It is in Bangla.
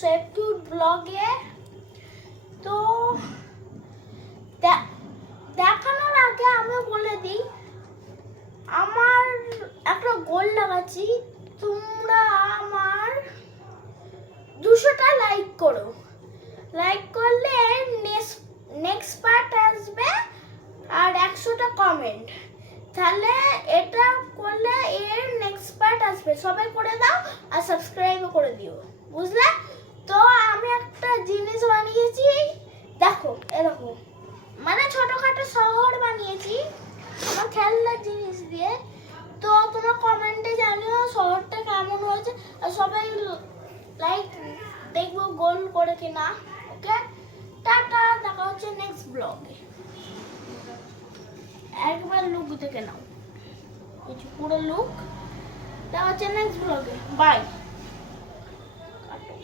সেভ কিউট ব্লগে। তো দেখানোর আগে আমি বলে দিই, আমার একটা গোল লাগাচ্ছি, তোমরা আমার 200টা লাইক করো। লাইক করলে নেক্সট পার্ট আসবে আর 100টা কমেন্ট, তাহলে এটা করলে এর নেক্সট পার্ট আসবে। সবাই করে দাও আর সাবস্ক্রাইবও করে দিও, বুঝলে? তো আমি একটা জিনিস বানিয়েছি, দেখো এরকম, মানে ছোটখাটো শহর বানিয়েছি আমার খেলনার জিনিস দিয়ে। তো তোমরা কমেন্টে জানিও শহরটা কেমন হয়েছে, আর সবাই লাইক দেখবো গোল করে কিনা। ওকে, টাটা, দেখা হচ্ছে নেক্সট ব্লগে। একবার লুক দেখে নাও, পুরো লুক দেখা হচ্ছে নেক্সট ব্লগে। বাই।